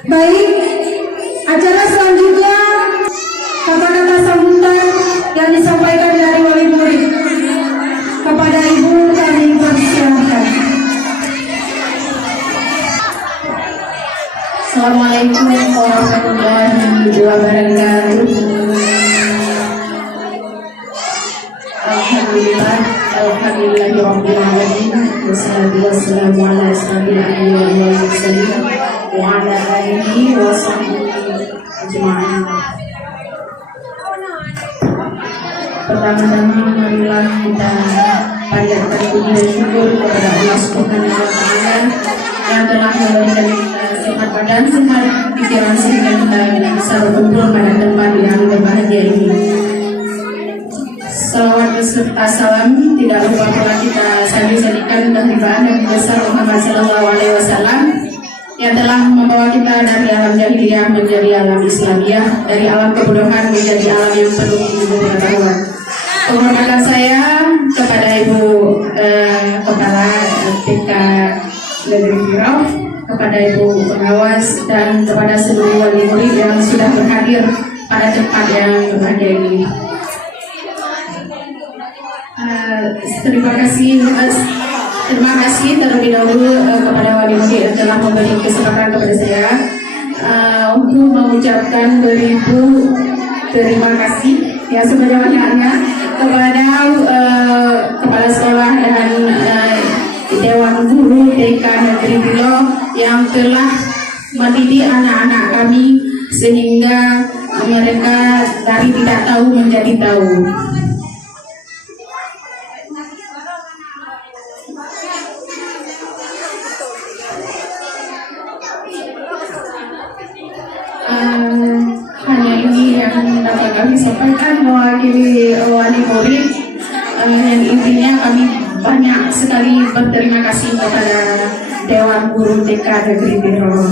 Baik, acara selanjutnya kata-kata sambutan yang disampaikan dari wali murid kepada ibu kami persilahkan. Assalamualaikum warahmatullahi wabarakatuh. Alhamdulillahirabbil alamin. Wassalatu wassalamu ala asyrofil anbiya'i wal mursalin wa ala alihi wa sahbihi ajma'in. Pertama-tama marilah kita panjatkan puji dan syukur kepada Allah Subhanahu wa taala yang telah memberikan kita dan sehat pikiran sehingga kita bisa berkumpul pada tempat yang berbahagia ini. Salawat beserta salam tidak lupa pula kita sandi-sandikan kehadiran Nabi besar Muhammad Sallallahu Alaihi Wasallam yang telah membawa kita dari alam jahiliyah menjadi alam Islamiyah, dari alam kebodohan menjadi alam yang penuh ilmu pengetahuan. Penghormatan saya kepada Ibu Kepala PK Negeri Riau, kepada Ibu Pengawas dan kepada seluruh wali murid yang sudah berhadir pada tempat yang berbahagia ini. Terima kasih terlebih dahulu kepada wali murid yang telah memberi kesempatan kepada saya untuk mengucapkan beribu terima kasih yang sebanyak-banyaknya kepada kepala sekolah dan Dewan Guru TK Negeri Riau yang telah mendidik anak-anak kami sehingga mereka dari tidak tahu menjadi tahu. Hanya ini yang dapat kami sampaikan mewakili wali murid. Yang intinya kami banyak sekali berterima kasih kepada Dewan Guru TK Negeri Riau.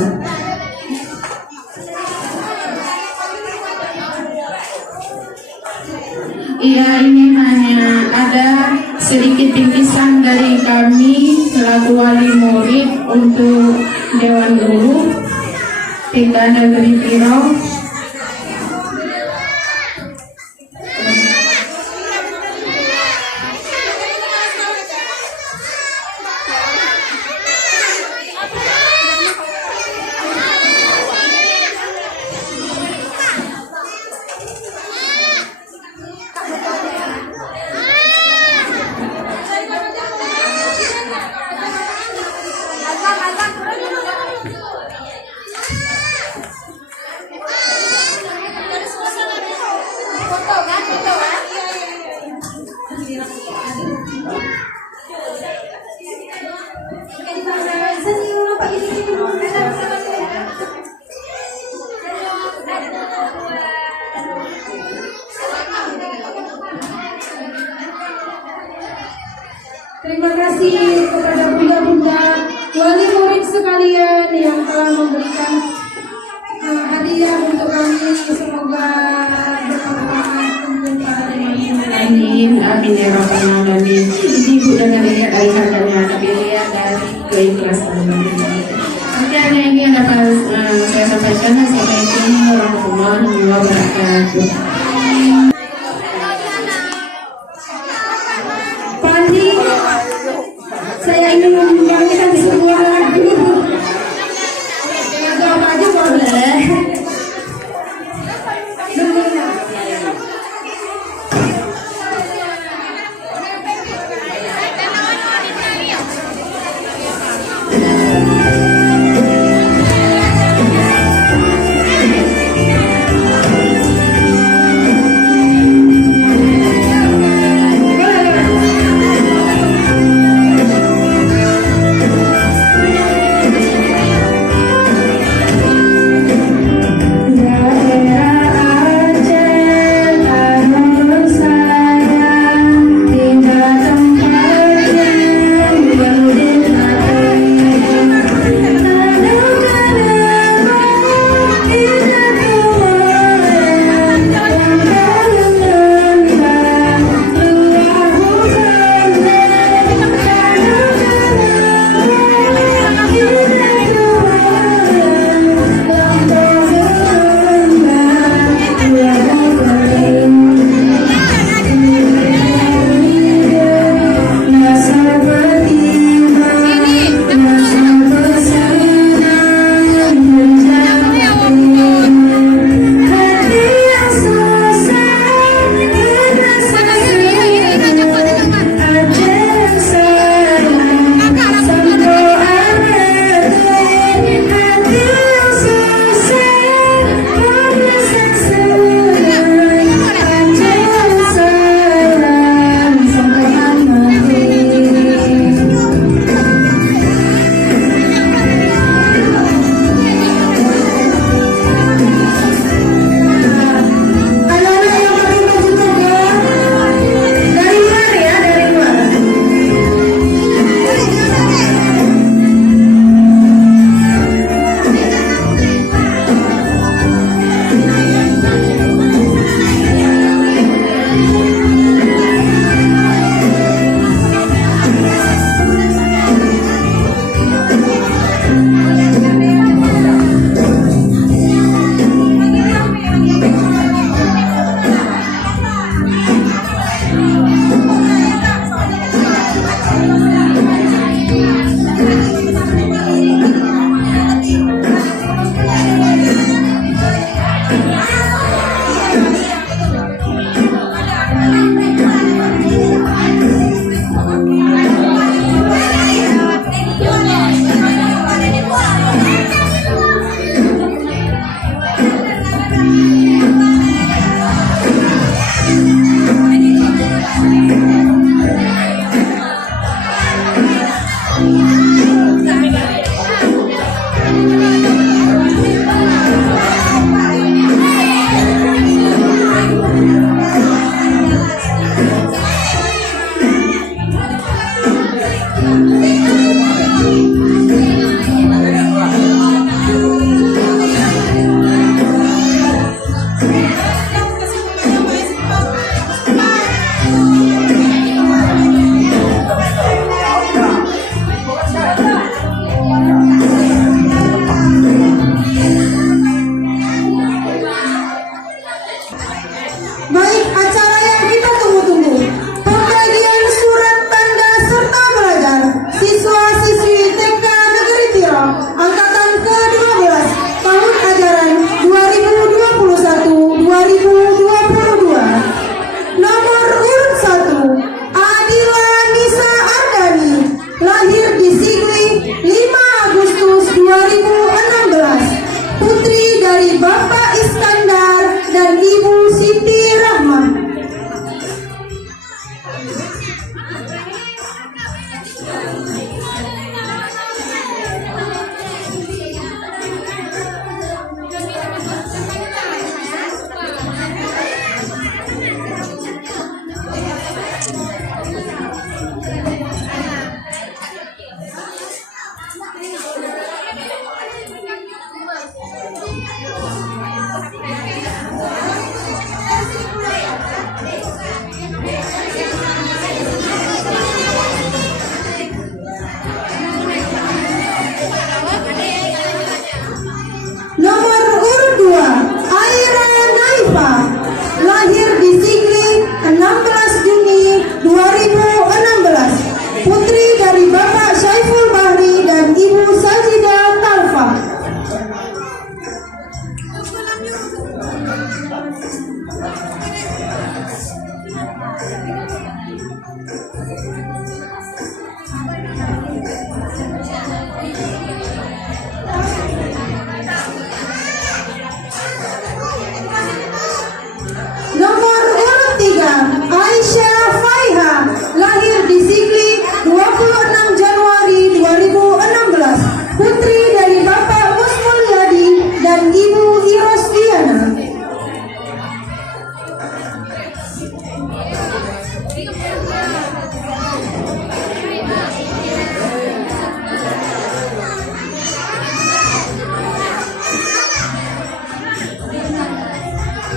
Iya, ini hanya ada sedikit bingkisan dari kami selaku wali murid untuk Dewan Guru TK Negeri Riau. Terima kasih kepada bunda-bunda wali murid sekalian yang telah memberikan hadiah untuk kami. Semoga bermanfaat untuk para teman-teman. Amin, amin ya rabbal alamin. Ibu jangan lihat dari harganya, tapi lihat dari keikhlasan. Nanti hanya ini yang dapat saya sampaikan. Assalamualaikum warahmatullahi wabarakatuh. Saya ingin menyanyikan sebuah lagu. Lagu apa aja boleh. Siti Rahma. Nomor urut 2, Aira Naifa, lahir di Sigli 16 Juni 2016, putri dari Bapak Syaiful Bahri dan Ibu Sajidah Talfa. Nomor urut 3, Aisyah Faiha, lahir di Sigli 26 Januari 2016, putri dari Bapak Musmulyadi dan Ibu Irosdiana.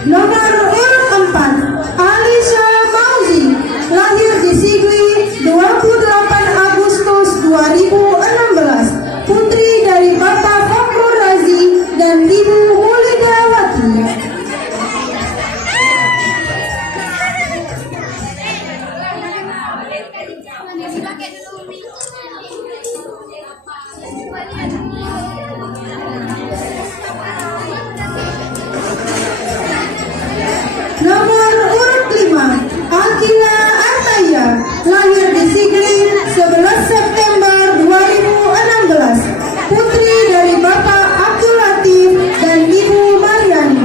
Nomor urut 4, Alisha Mauzi, lahir di Sigli 28 Agustus 2016, putri dari Bapak Fakrul Razi dan Ibu Mulidawati. Nomor urut 5, Akila Artaya, lahir di Sigli 11 September 2016, putri dari Bapak Abdul Latif dan Ibu Mariani.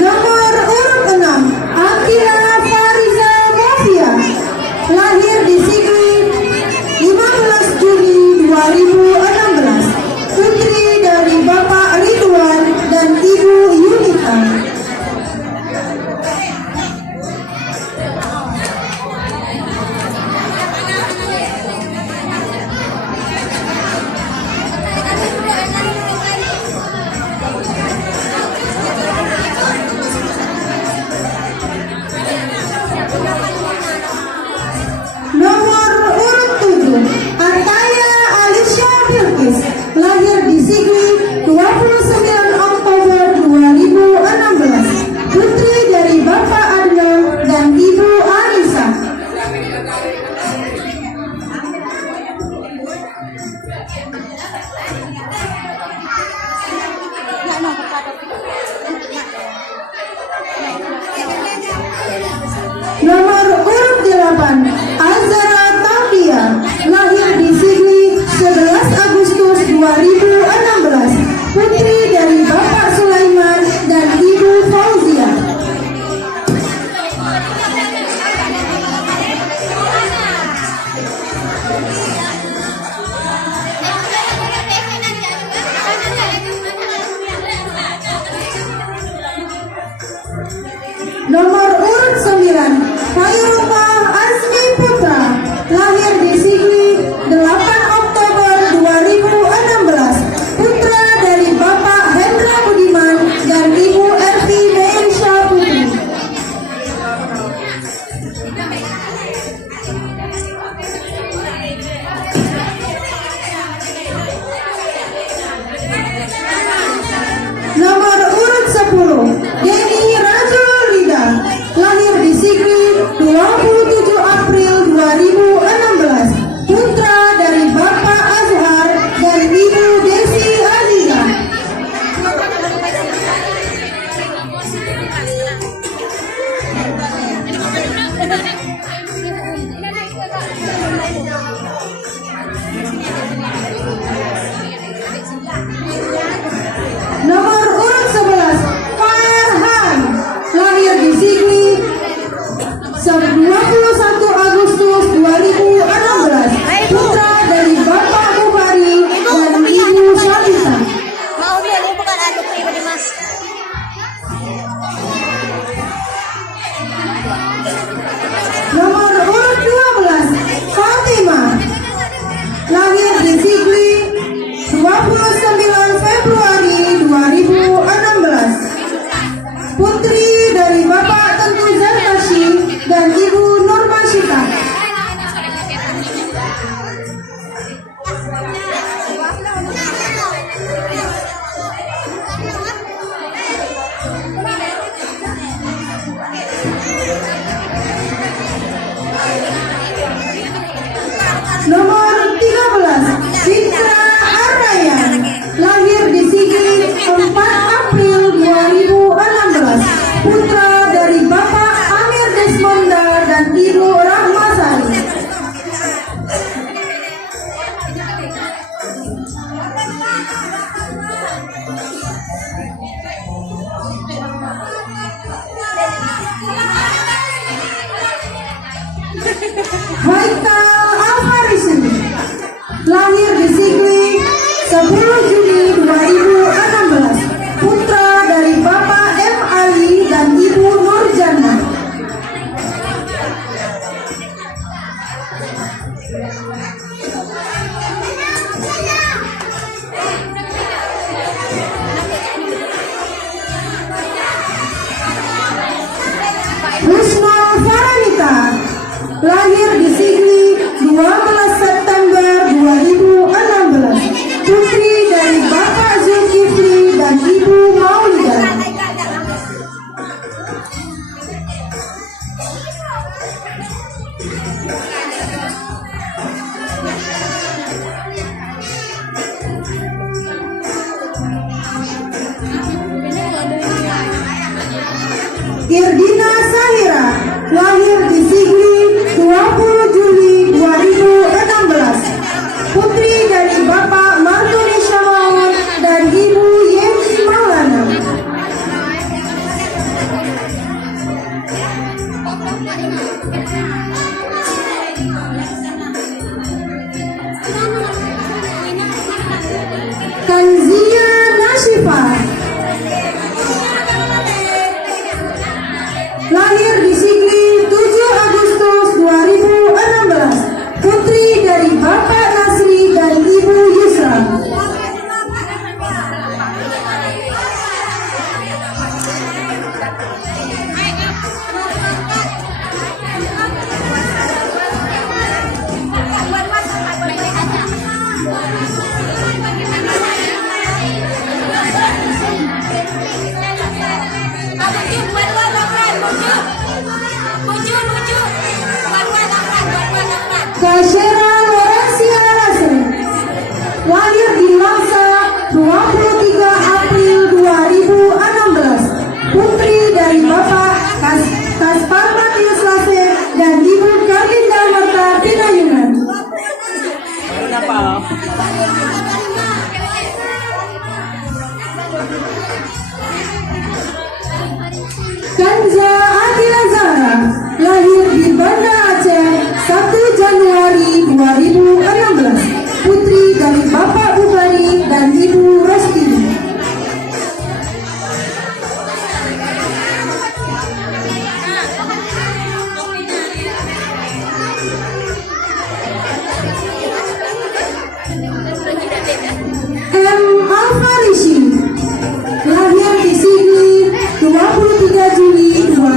Nomor urut 6, Akila Fariza Mofia, lahir di Sigli 15 Juni 2016, putri dari Bapak Ridwan dan Ibu Yunita. Nomor urut 7, Artaya Alisha Bilkis, lahir di Sigli 29 Oktober 2016, putri dari Bapak Adnan dan Ibu Anissa. Nomor urut 8, Azara Taudia, lahir di Sigli 11 Agustus 2016, putri dari Bapak Sulaiman dan Ibu Fauzia. Nomor urut 9, Fairullah Azmi Putra, lahir di Sigli 8 Oktober 2016, putra dari Bapak Hendra Budiman dan Ibu Erti Merisha Putri. Nomor urut 10, Denny Rajul Lida, lahir di Sigli 27 April 2016, putra dari Nomor 13, Fitra Araya, lahir di Sigli 4 April 2016, putra dari Bapak Amir Desmonda dan Ibu Rahmasari. Haikal Alfarisi, lahir di Sigli 10 Juni 2016, putra dari Bapak M. Ali dan Ibu Nurjana. Husnul Faranita, lahir di Sigli 12 September 2016, putri dari Bapak Zulkifli dan Ibu Maulidah. Irdina Sahira, lahir di Sigli 20 Juli 2016, putri dari Bapak Martuni Syamaun dan Ibu Yeni Maulana. Kanzia Nashifa, lahir di Sigli 7 Agustus 2016, putri dari Bapak Nasri dan Ibu Yusra. Kasyera Lorencia Lasri, lahir di Langsa 23 April 2016, putri dari Bapak Kaspar Matius Lase dan Ibu Karlinda Marta Pinayunan. Kanza Adila Zahra, lahir di Banda Aceh 1 Januari 2016, putri dari Bapak Bukhari dan Ibu Rostini. M. Alfarisi, lahir di Sigli 23 Juli 2016,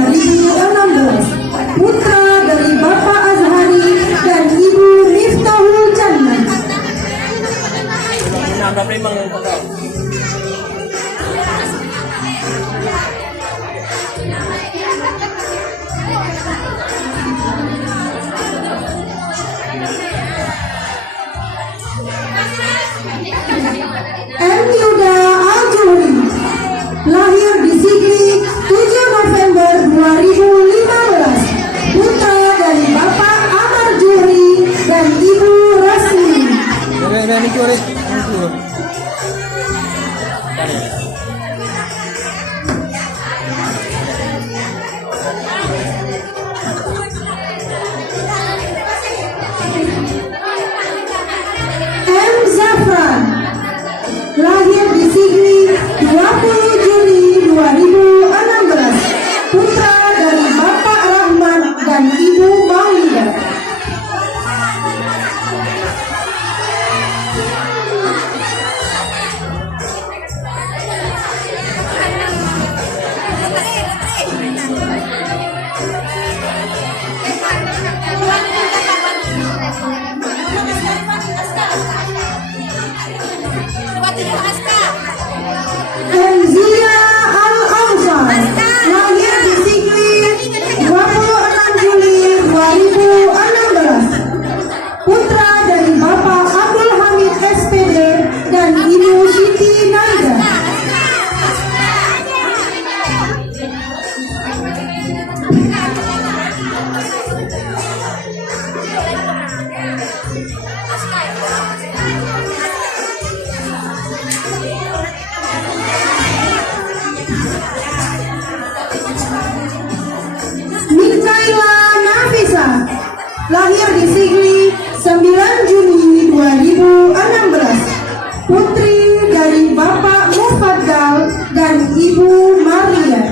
lahir di Sigli 9 Juni 2016. Putri dari Bapak Mufaddal dan Ibu Maria.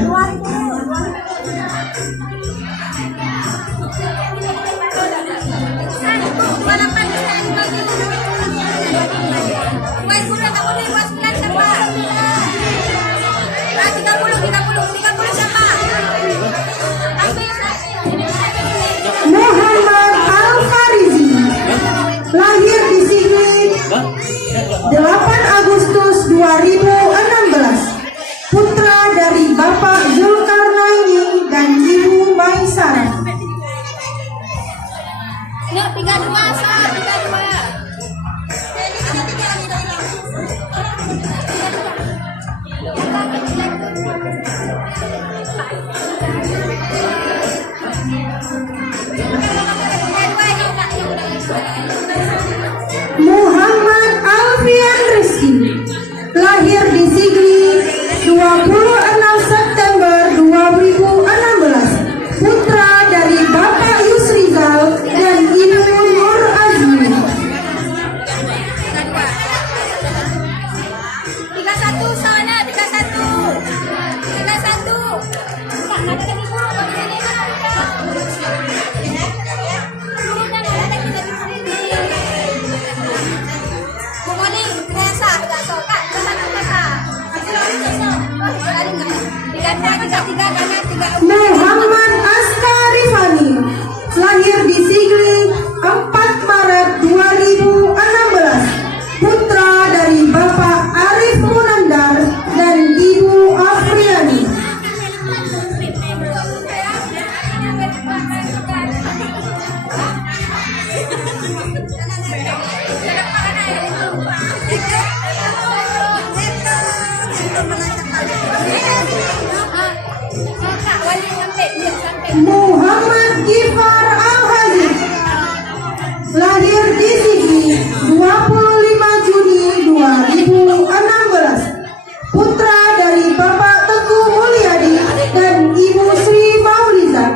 Muhammad Al-Farizi, lahir di Sigli 8 Agustus 2016. Putra dari Bapak Zulkarnaini dan Ibu Maisarah. Yuk, 32, Sa, 32. Muhammad Alfian Rizki, lahir di Sigli 26 September 2016. Putra dari Bapak Yusrizal dan Ibu Nur Azmi. 31, sana, 31. 31. Enggak ada lagi, Bu. Bapak sini, Bu Moni, Teresa, enggak suka. Muhammad Askarifani, lahir di Sigli 4 Maret 2016. Putra dari Bapak Arif Munandar dan Ibu Afriani. Muhammad Gifar Al-Hazid, lahir di Sigli 25 Juni 2016. Putra dari Bapak Teguh Mulyadi dan Ibu Sri Mauliza.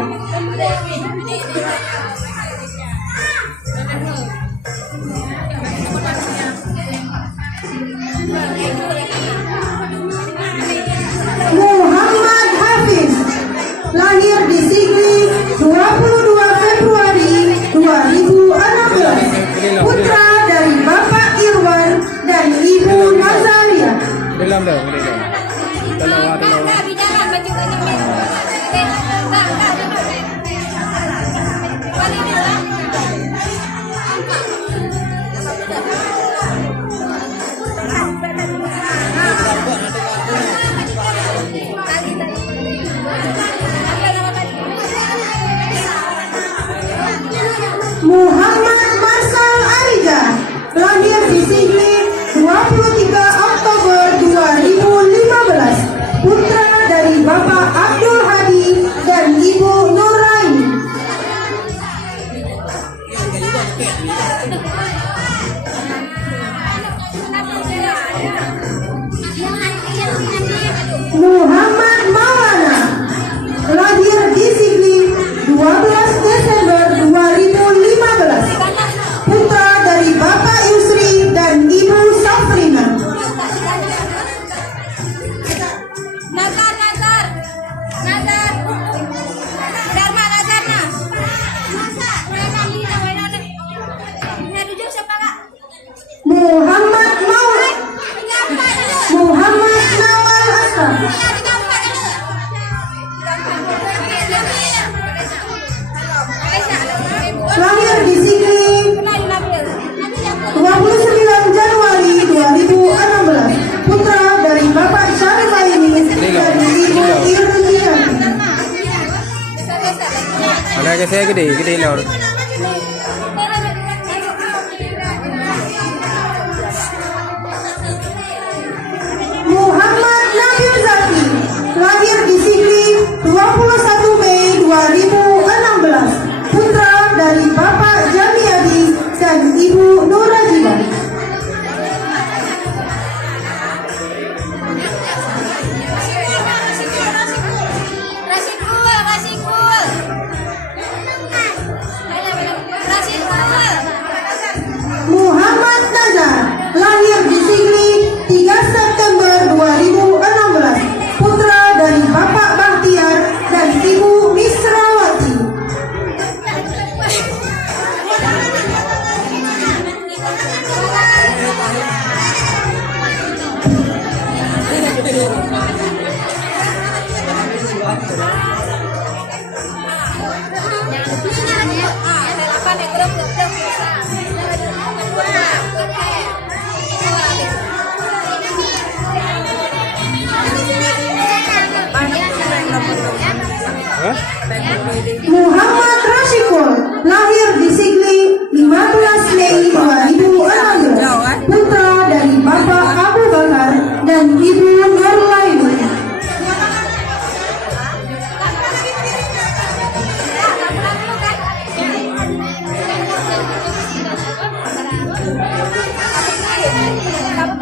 Muhammad Hafiz, lahir di Sigli 22 Februari 2016. Putra dari Bapak Irwan dan Ibu Nazaria. Dalam dah, dalam. Enggak, bidangan baju banyak. Enggak. Wali bilang. Muhammad Marsal Arija, lahir di Sigli 23 Oktober 2015. Putra dari Bapak Abdul Hadi dan Ibu Nuraini. Muhammad Maulana, lahir di Sigli 12 Desember 2015. Putra dari Bapak Yusri dan Ibu Safrina. Nazar. Dharma, Nazarna. Nah, duduk siapa, Kak? Muhammad Nawal Aslam, lahir di Sigli 29 Januari 2016. Putra dari Bapak Syarif Aini dan Ibu Irniati. Ada ke saya gede lor. Muhammad Nabil Zaki, lahir di Sigli 21 Mei 2016. Putra dari Bapak Jamiadi dan Ibu Nurajidah. Rasikul.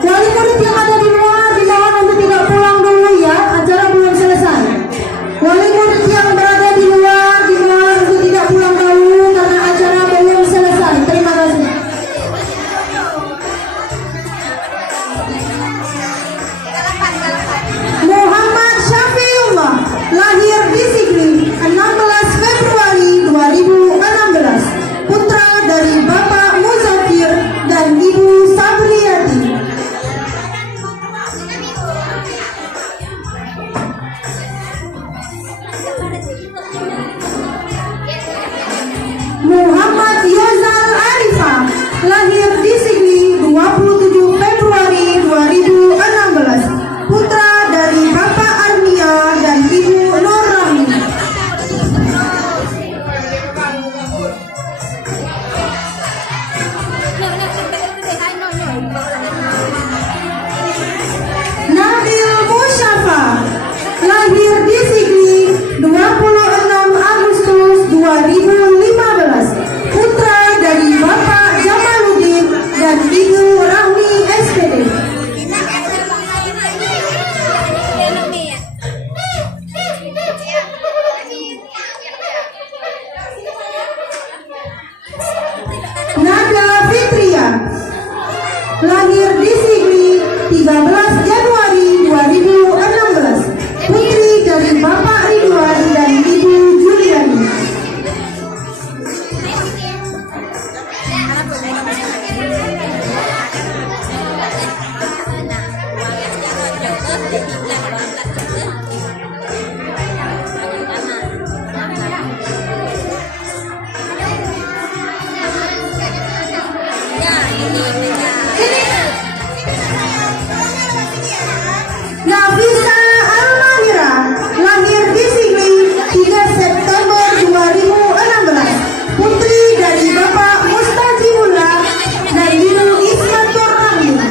Wali murid yang ada di luar dimohon untuk tidak pulang dulu ya, acara belum selesai. Wali murid yang berada di luar dimohon untuk tidak pulang dulu karena acara belum selesai. Terima kasih. Muhammad Syafiullah, lahir di Sigli 16 Februari 2016, putra dari Bapak Muzakir dan Ibu Sabriati. Muhammad Yozal Arifah, lahir di Sigli 27 Februari 2016, putra dari Bapak Armia dan Ibu Nur Rahmi. Nabil Musyafa, lahir di Sigli 26 Agustus 2015, putra dari Bapak Jamaluddin dan Ibu Rahmi SPD. Nada Fitria, lahir di Sigli 13 Januari 2016, putri dari Bapak Ridwan dan Ibu Juliani. Nafisa Al-Mahira, lahir di Sigli 3 September 2016, putri dari Bapak Mustajibullah dan Ibu Ismatur Rahmi.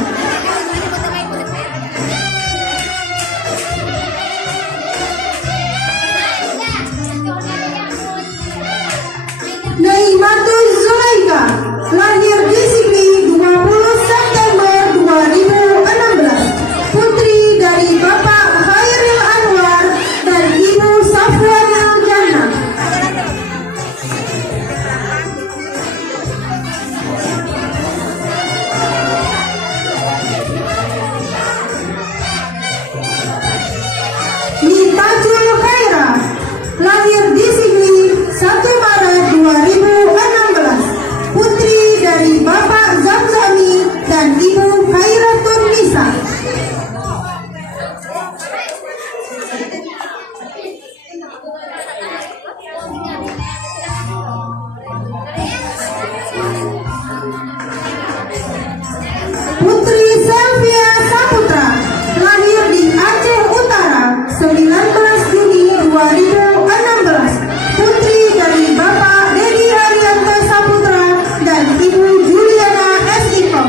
Naimatul Zulaika, lahir di Sigli 20 September 2016, putri dari Bapak Khairil Anwar dan Ibu Safwanil Jannah. Nitajul Khaira, lahir di Sigli 1 Maret 2016, putri dari Bapak Zamzami dan Ibu Khairatun Nisa. Putri Selvia Saputra, lahir di Aceh Utara 19 Juni 2016, putri dari Bapak Dedi Arianto Saputra dan Ibu Juliana Estikom.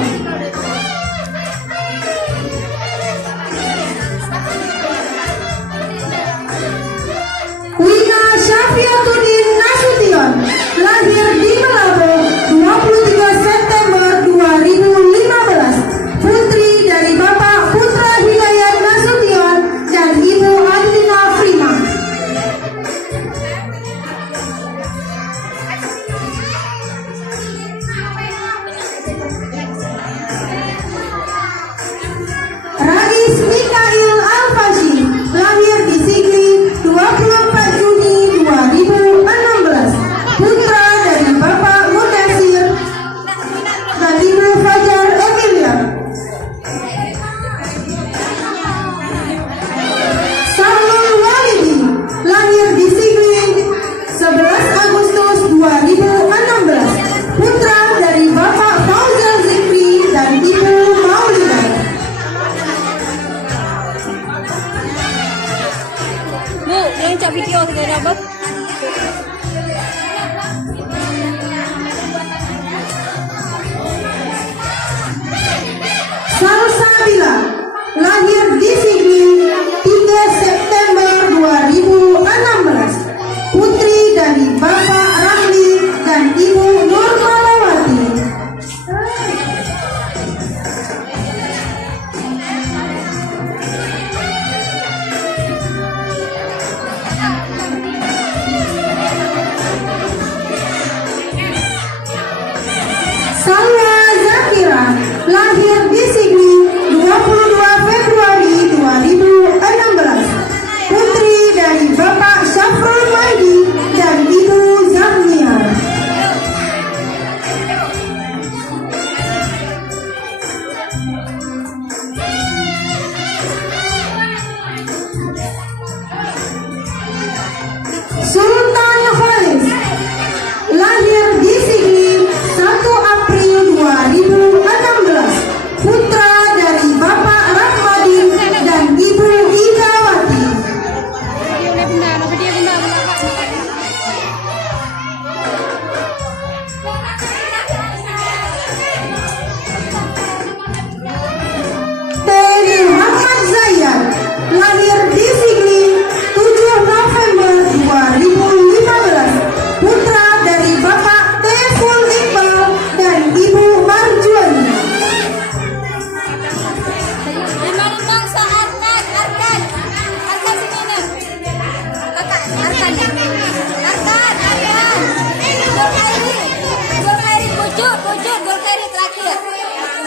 Wina Syafiatuddin Nasution, lahir di Melabo 23 September 2015, putri dari Bapak Putra Hidayat Nasution dan Ibu Adlina Frima. Rais Mikail Al-Fashi, lahir di Sigli 24 Juni 2016, putra dari Bapak Mudasir dan Ibu Fajar Emilia. Sahrul Walidi, lahir di Sigli 11 Agustus 2016, putra dari Bapak Fauzal Zikri dan Ibu Maulidah. terakhir.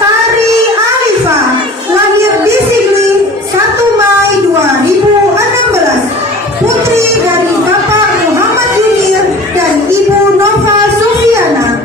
Tari Alifa, lahir di Sigli 1 Mei 2016, putri dari Bapak Muhammad Yunir dan Ibu Nova Sufiana.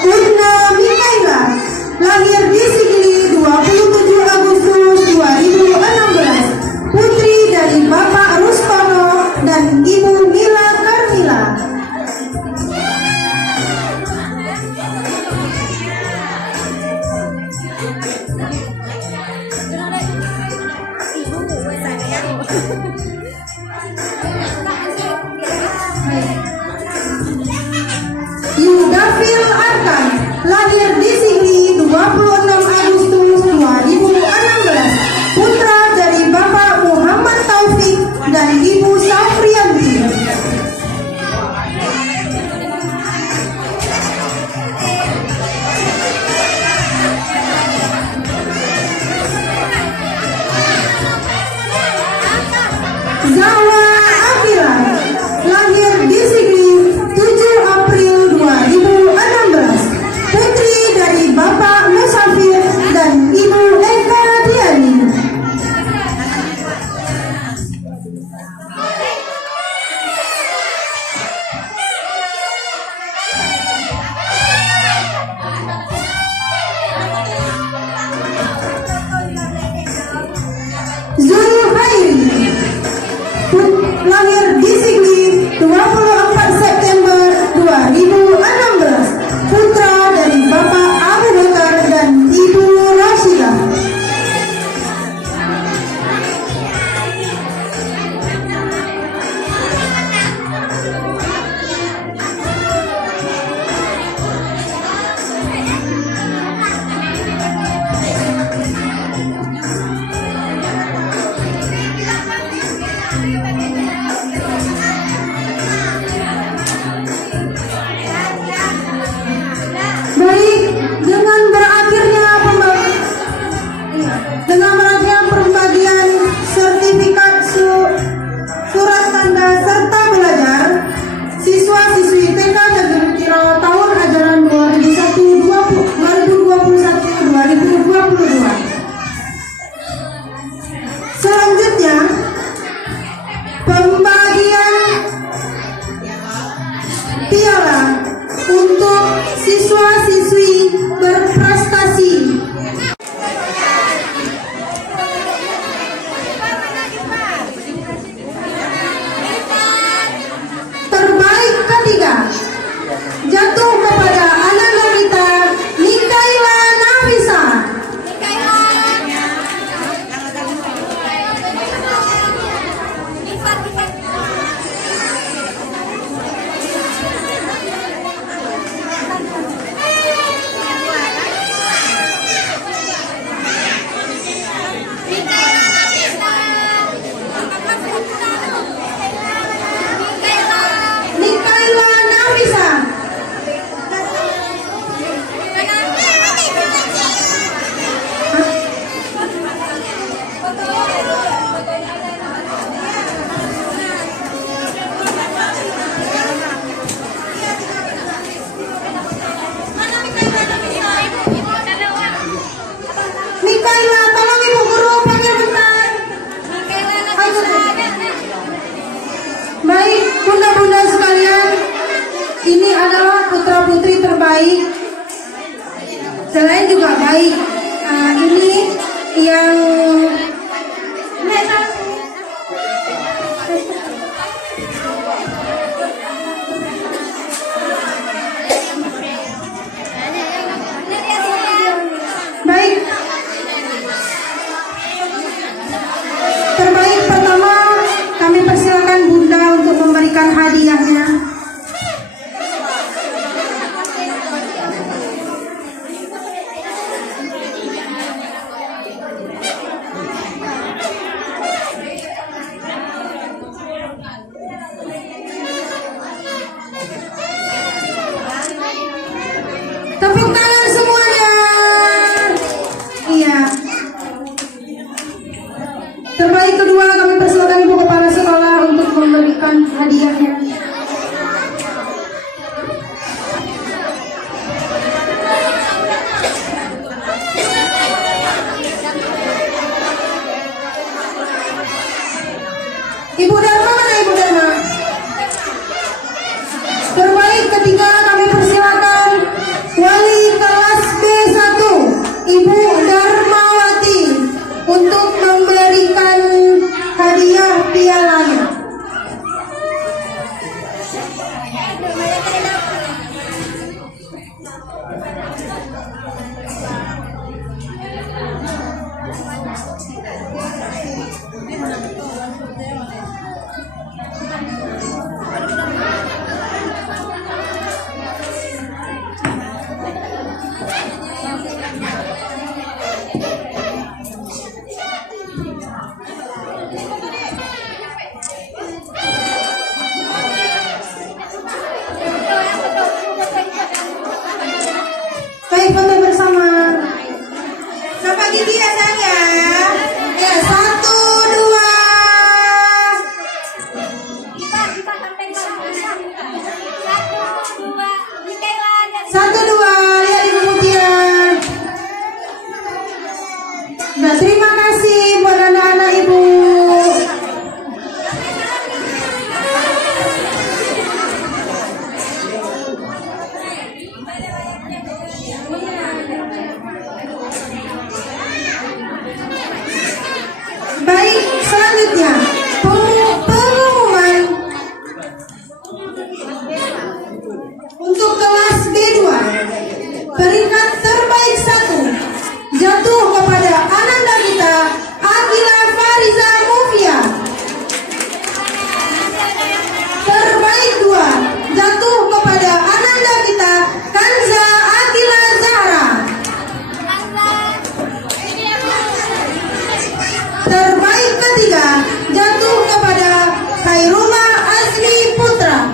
Udna Mikaela, lahir di Sigli 27 Agustus 2016, putri dari Bapak Rustono dan Ibu Mila Karmila. Yudafil Arkan, lahir di Sigli 26 Agustus 2016, putra dari Bapak Muhammad Taufik dan Ibu Safriyanti. Zawa Afila, lahir di Sigli 7 April 2016, putri dari Bapak Musafir dan Ibu Eka Diani. Zulhairi, lahir di Sigli 24 September 2016, putra dari Bapak Abu Bakar dan Ibu Rashidah. Baik, dengan berakhirnya pembagian sertifikat surat tanda serta belajar siswa-siswi TK Teguh Kiro tahun ajaran 2021-2022. Selanjutnya, pembagian piala untuk siswa-siswi berprestasi. Terbaik ketiga jatuh kepada anak kita Mikaela Nafisa. Mikaela Nafisa. Mikaela, tolong Ibu Guru panggil bentar. Baik, bunda-bunda sekalian, ini adalah putra-putri terbaik. Selain juga baik, ini yang baik. Terbaik pertama, kami persilakan Bunda untuk memberikan hadiahnya. Baik, foto bersama. Sampai gigi ya sayang ya. Ya, 1, 2. Kita sampai ke satu, dua, Mikaela. 1, 2, lihat Ibu Mutia. Nah, terima kasih buat anak-anak Ibu. Baik, selanjutnya pengumuman untuk kelas B2. Peringkat terbaik 1 jatuh kepada Ananda kita Akila Fariza Mufia. Terbaik 2 jatuh kepada Ananda kita Kanza Akila Zahra. Terbaik 3 jatuh kepada Khairullah Azmi Putra.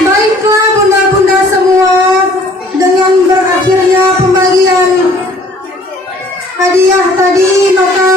Baiklah bunda-bunda semua, dengan berakhirnya pembagian hadiah tadi maka